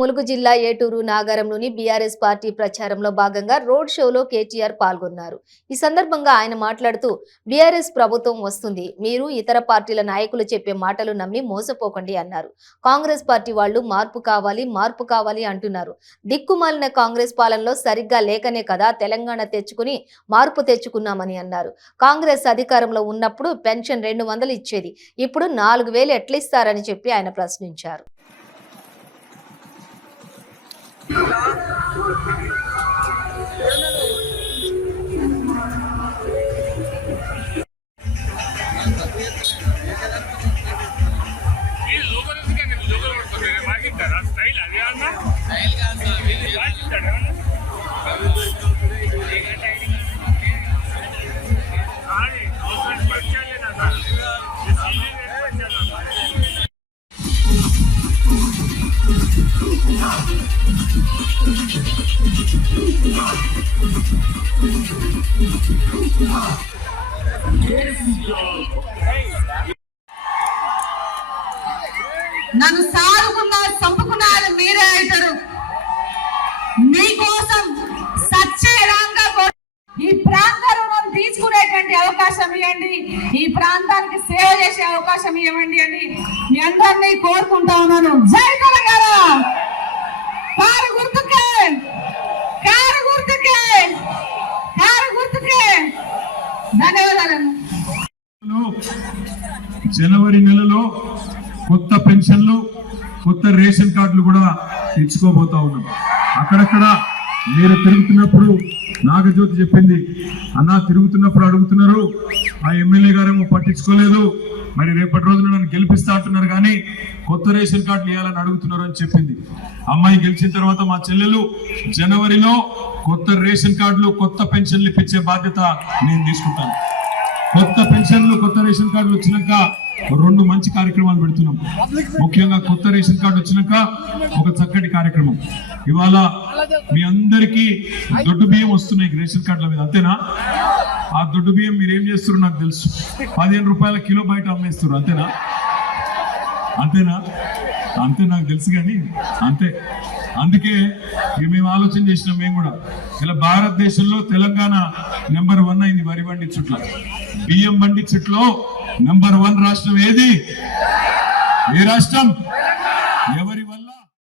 ములుగు జిల్లా ఏటూరు నాగారంలోని BRS party ప్రచారంలో భాగంగా రోడ్ షోలో కేటీఆర్ పాల్గొన్నారు. ఈ సందర్భంగా ఆయన మాట్లాడుతూ బీఆర్ఎస్ ప్రభుత్వం వస్తుంది, మీరు ఇతర పార్టీల నాయకులు చెప్పే మాటలు నమ్మి మోసపోకండి అన్నారు. కాంగ్రెస్ పార్టీ వాళ్ళు మార్పు కావాలి అంటున్నారు. దిక్కుమాలిన కాంగ్రెస్ పాలనలో సరిగ్గా లేకనే కదా తెలంగాణ తెచ్చుకుని మార్పు తెచ్చుకున్నామని అన్నారు. కాంగ్రెస్ అధికారంలో ఉన్నప్పుడు పెన్షన్ 200 ఇచ్చేది, ఇప్పుడు 4000 ఎట్లా ఇస్తారని చెప్పి ఆయన ప్రశ్నించారు. నన్ను సాగుకున్నా చంపుకున్నారు మీరే అవుతారు. మీకోసం సచ్చేరంగా ఈ ప్రాంత రుణం తీసుకునేటువంటి అవకాశం ఇవ్వండి, ఈ ప్రాంతానికి సేవ చేసే అవకాశం ఇవ్వండి అని మీ అందరినీ కోరుకుంటా ఉన్నాను. జై తెలంగాణ. కారు గుర్తుకే, కారు గుర్తుకే, కారు గుర్తుకే. ధన్యవాదాలు. జనవరి నెలలో కొత్త పెన్షన్లు, కొత్త రేషన్ కార్డులు కూడా తెచ్చుకోబోతా ఉన్నాం. అక్కడక్కడ మీరు తిరుగుతున్నప్పుడు నాగజ్యోతి చెప్పింది, అన్నా తిరుగుతున్నప్పుడు అడుగుతున్నారు, ఆ ఎమ్మెల్యే గారేమో పట్టించుకోలేదు, మరి రేపటి రోజున నన్ను గెలిపిస్తా అంటున్నారు కానీ కొత్త రేషన్ కార్డులు ఇవ్వాలని అడుగుతున్నారు అని చెప్పింది. అమ్మాయి గెలిచిన తర్వాత మా చెల్లెలు జనవరిలో కొత్త రేషన్ కార్డులు, కొత్త పెన్షన్లు ఇప్పించే బాధ్యత నేను తీసుకుంటాను. కొత్త పెన్షన్లు, కొత్త రేషన్ కార్డులు వచ్చినాక 2 మంచి కార్యక్రమాలు పెడుతున్నాం. ముఖ్యంగా కొత్త రేషన్ కార్డు వచ్చినాక ఒక చక్కటి కార్యక్రమం. ఇవాళ మీ అందరికీ దొడ్డు బియ్యం వస్తున్నాయి రేషన్ కార్డుల మీద, అంతేనా? ఆ దొడ్డు బియ్యం మీరు ఏం చేస్తున్నారు నాకు తెలుసు, 15 రూపాయల కిలో బయట అమ్మేస్తున్నారు, అంతేనా? అంతేనా? అంతే, నాకు తెలుసు కానీ అంతే. అందుకే మేము ఆలోచన చేసినాం. మేము కూడా ఇలా భారతదేశంలో తెలంగాణ నెంబర్ 1 అయింది వరి పండించుట్ల. బియ్యం పండించుట్లో నెంబర్ 1 రాష్ట్రం ఏది? ఏ రాష్ట్రం? ఎవరి వల్ల?